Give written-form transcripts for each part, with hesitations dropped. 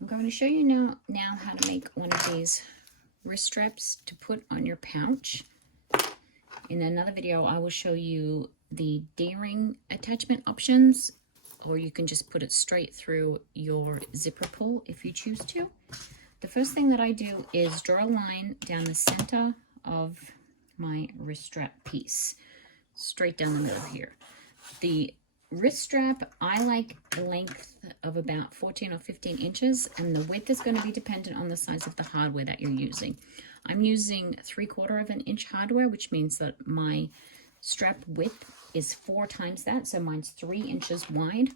I'm going to show you now how to make one of these wrist straps to put on your pouch. In another video, I will show you the D-ring attachment options, or you can just put it straight through your zipper pull if you choose to. The first thing that I do is draw a line down the center of my wrist strap piece, straight down the middle here. The wrist strap, I like a length of about 14 or 15 inches, and the width is going to be dependent on the size of the hardware that you're using. I'm using 3/4 of an inch hardware, which means that my strap width is 4 times that, so mine's 3 inches wide.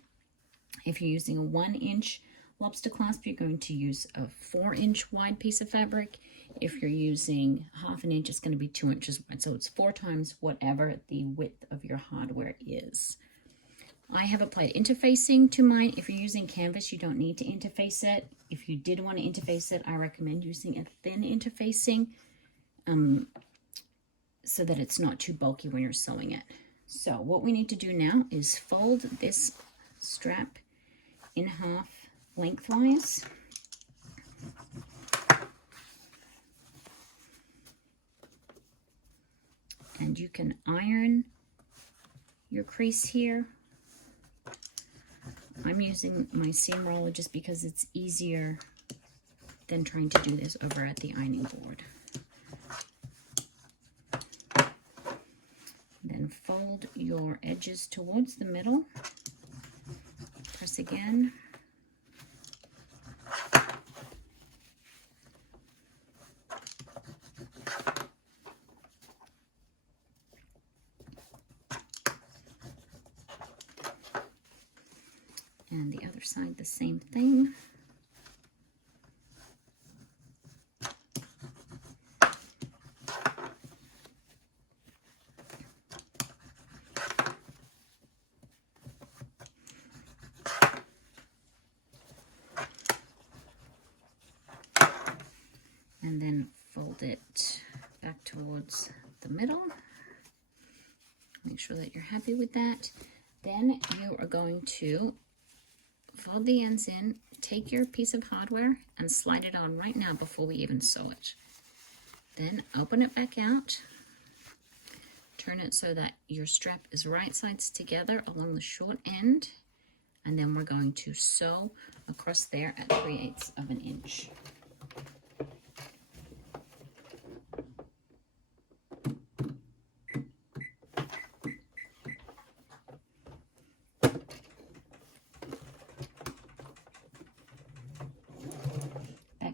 If you're using a 1-inch lobster clasp, you're going to use a 4-inch wide piece of fabric. If you're using 1/2 inch, it's going to be 2 inches wide, so it's 4 times whatever the width of your hardware is. I have applied interfacing to mine. If you're using canvas, you don't need to interface it. If you did want to interface it, I recommend using a thin interfacing so that it's not too bulky when you're sewing it. So what we need to do now is fold this strap in half lengthwise. And you can iron your crease here. I'm using my seam roller just because it's easier than trying to do this over at the ironing board. Then fold your edges towards the middle. Press again. And the other side, the same thing. And then fold it back towards the middle. Make sure that you're happy with that. Then you are going to fold the ends in, take your piece of hardware and slide it on right now before we even sew it. Then open it back out, turn it so that your strap is right sides together along the short end, and then we're going to sew across there at 3/8 of an inch.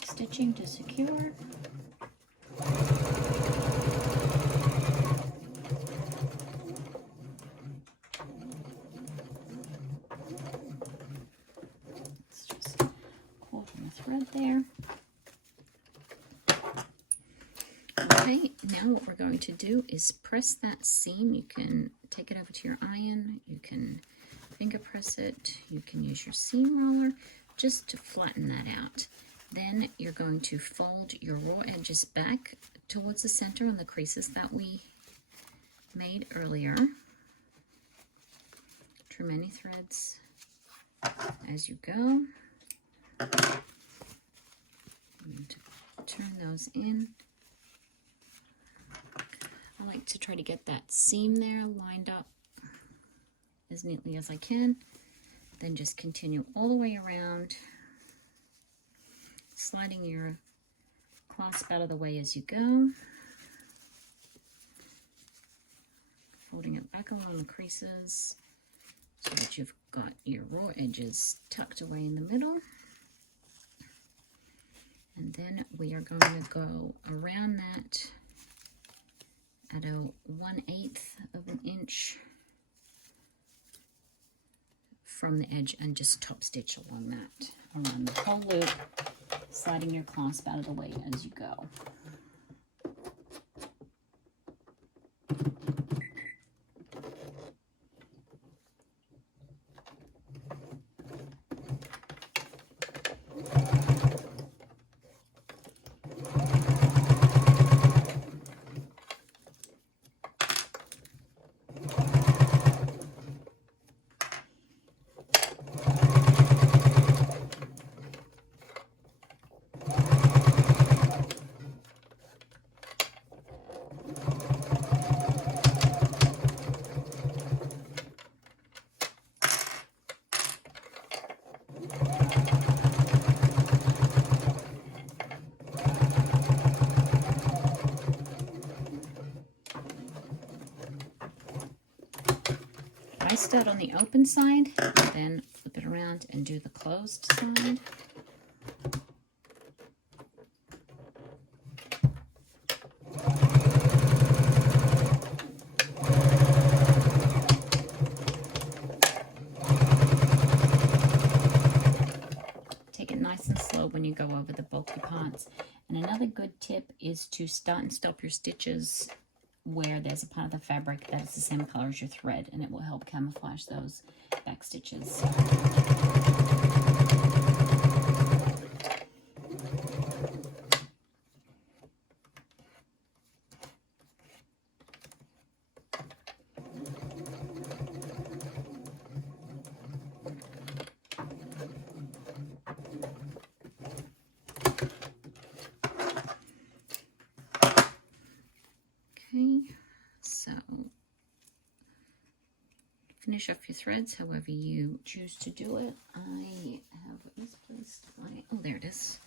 Stitching to secure. Let's just pull from the thread there. Okay, now what we're going to do is press that seam. You can take it over to your iron, you can finger press it, you can use your seam roller just to flatten that out. Then you're going to fold your raw edges back towards the center on the creases that we made earlier. Trim any threads as you go. And turn those in. I like to try to get that seam there lined up as neatly as I can. Then just continue all the way around, sliding your clasp out of the way as you go, folding it back along the creases so that you've got your raw edges tucked away in the middle. And then we are going to go around that at a 1/8 of an inch from the edge and just top stitch along that, around the whole loop, sliding your clasp out of the way as you go. start on the open side, then flip it around and do the closed side. Take it nice and slow when you go over the bulky parts. And another good tip is to start and stop your stitches where there's a part of the fabric that is the same color as your thread, and it will help camouflage those back stitches. Okay, so finish off your threads however you choose to do it. I have misplaced my, oh, there it is.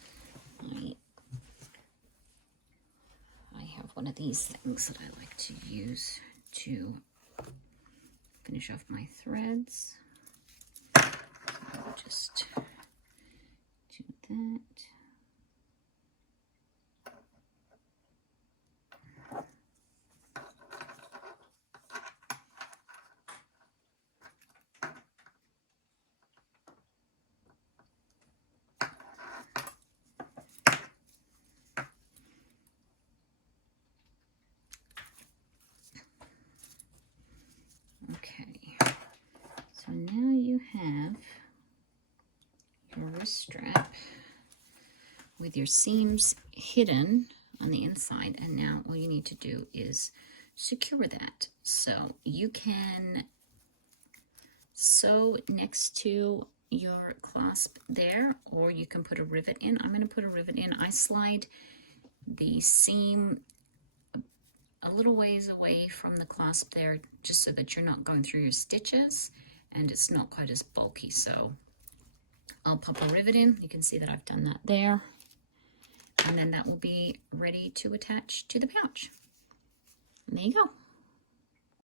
I have one of these things that I like to use to finish off my threads. So I'll just do that. Okay, so now you have your wrist strap with your seams hidden on the inside, and now all you need to do is secure that. So you can sew next to your clasp there, or you can put a rivet in. I'm going to put a rivet in. I slide the seam a little ways away from the clasp there, just so that you're not going through your stitches and it's not quite as bulky. So I'll pop a rivet in. You can see that I've done that there, and then that will be ready to attach to the pouch. And there you go.